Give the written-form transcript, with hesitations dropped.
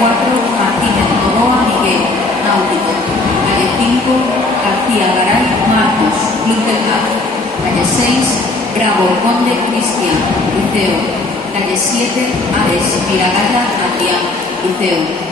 4, Martínez Novoa Miguel, Náutico. Calle 5, García Garay Marcos, Club del Mar. Calle 6, Bravo Conde Cristian, Liceo. Calle 7, Ares Miragaya Adrián, Liceo.